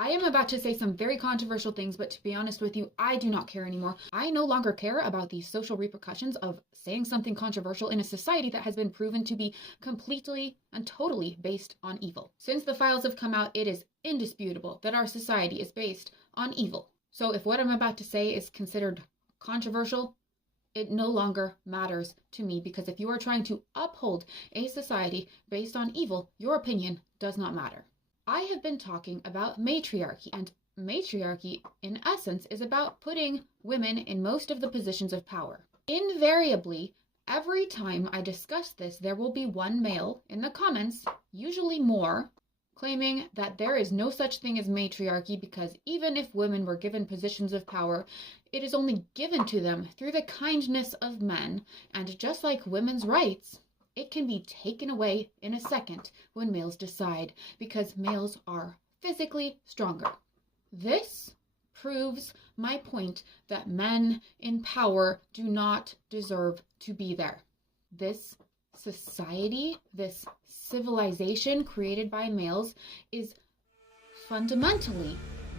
I am about to say some very controversial things, but to be honest with you, I do not care anymore. I no longer care about the social repercussions of saying something controversial in a society that has been proven to be completely and totally based on evil. Since the files have come out, it is indisputable that our society is based on evil. So if what I'm about to say is considered controversial, it no longer matters to me, because if you are trying to uphold a society based on evil, your opinion does not matter. I have been talking about matriarchy, and matriarchy, in essence, is about putting women in most of the positions of power. Invariably, every time I discuss this, there will be one male in the comments, usually more, claiming that there is no such thing as matriarchy because even if women were given positions of power, it is only given to them through the kindness of men, and just like women's rights, it can be taken away in a second when males decide, because males are physically stronger. This proves my point that men in power do not deserve to be there. This society, this civilization created by males is fundamentally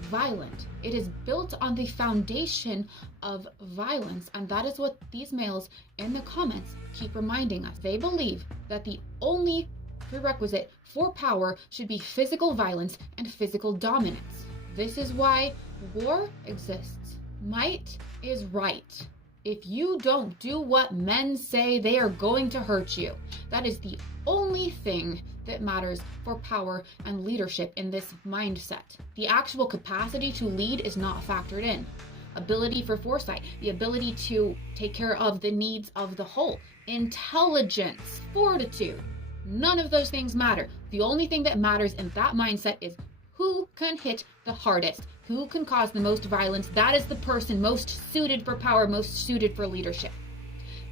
violent. It is built on the foundation of violence, and that is what these males in the comments keep reminding us. They believe that the only prerequisite for power should be physical violence and physical dominance. This is why war exists. Might is right. If you don't do what men say, they are going to hurt you. That is the only thing that matters for power and leadership in this mindset. The actual capacity to lead is not factored in. Ability for foresight, the ability to take care of the needs of the whole, intelligence, fortitude, none of those things matter. The only thing that matters in that mindset is who can hit the hardest, who can cause the most violence. That is the person most suited for power, most suited for leadership.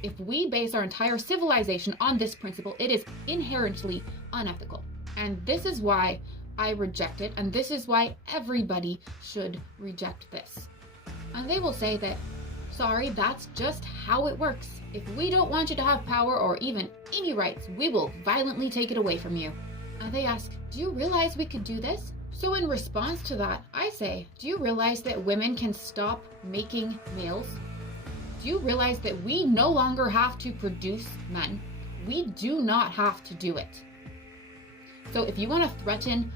If we base our entire civilization on this principle, it is inherently unethical. And this is why I reject it, and this is why everybody should reject this. And they will say that, sorry, that's just how it works. If we don't want you to have power or even any rights, we will violently take it away from you. And they ask, do you realize we could do this? So in response to that, I say, do you realize that women can stop making males? Do you realize that we no longer have to produce men? We do not have to do it. So if you want to threaten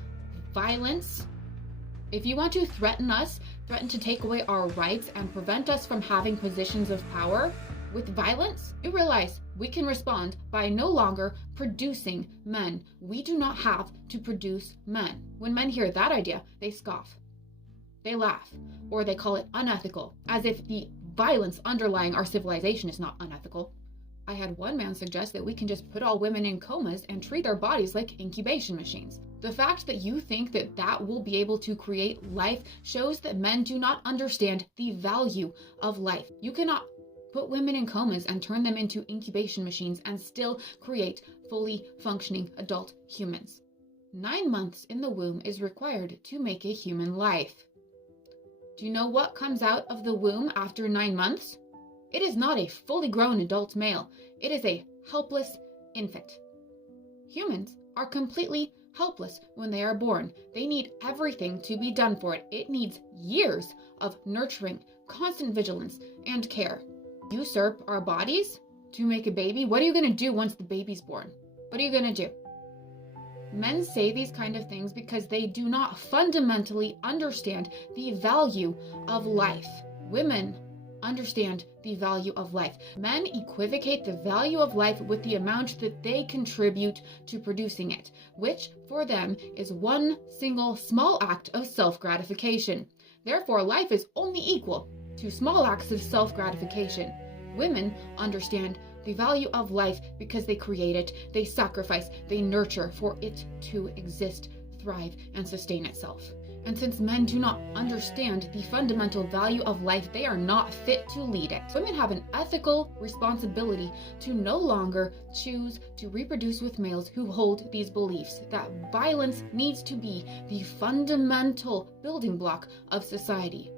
violence, if you want to threaten us, threaten to take away our rights and prevent us from having positions of power with violence, you realize we can respond by no longer producing men. We do not have to produce men. When men hear that idea, they scoff, they laugh, or they call it unethical, as if the violence underlying our civilization is not unethical. I had one man suggest that we can just put all women in comas and treat their bodies like incubation machines. The fact that you think that that will be able to create life shows that men do not understand the value of life. You cannot put women in comas and turn them into incubation machines and still create fully functioning adult humans. 9 months in the womb is required to make a human life. Do you know what comes out of the womb after 9 months? It is not a fully grown adult male. It is a helpless infant. Humans are completely helpless when they are born. They need everything to be done for it. It needs years of nurturing, constant vigilance, and care. Usurp our bodies to make a baby. What are you going to do once the baby's born? What are you going to do? Men say these kind of things because they do not fundamentally understand the value of life. Women understand the value of life. Men equivocate the value of life with the amount that they contribute to producing it, which for them is one single small act of self-gratification. Therefore, life is only equal to small acts of self-gratification. Women understand the value of life because they create it, they sacrifice, they nurture for it to exist, thrive, and sustain itself. And since men do not understand the fundamental value of life, they are not fit to lead it. Women have an ethical responsibility to no longer choose to reproduce with males who hold these beliefs, that violence needs to be the fundamental building block of society.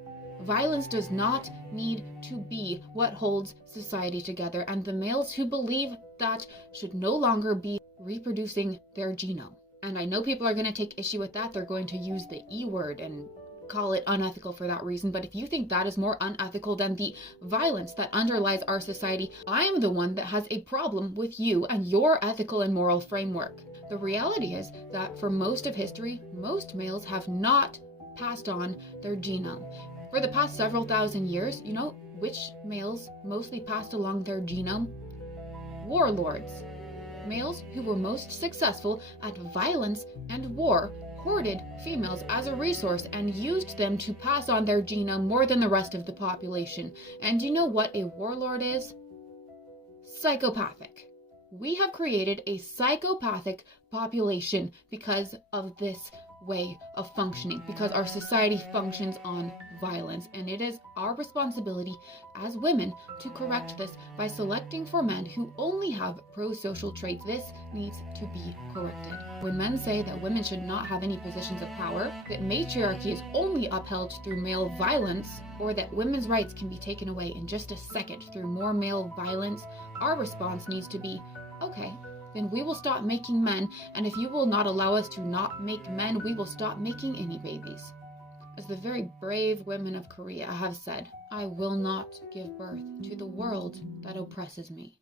Violence does not need to be what holds society together, and the males who believe that should no longer be reproducing their genome. And I know people are going to take issue with that. They're going to use the E word and call it unethical for that reason. But if you think that is more unethical than the violence that underlies our society, I am the one that has a problem with you and your ethical and moral framework. The reality is that for most of history, most males have not passed on their genome. For the past several thousand years, you know which males mostly passed along their genome? Warlords. Males who were most successful at violence and war hoarded females as a resource and used them to pass on their genome more than the rest of the population. And you know what a warlord is? Psychopathic. We have created a psychopathic population because of this way of functioning, because our society functions on violence, and it is our responsibility as women to correct this by selecting for men who only have pro-social traits. This needs to be corrected. When men say that women should not have any positions of power, that matriarchy is only upheld through male violence, or that women's rights can be taken away in just a second through more male violence, our response needs to be, okay, then we will stop making men, and if you will not allow us to not make men, we will stop making any babies. As the very brave women of Korea have said, I will not give birth to the world that oppresses me.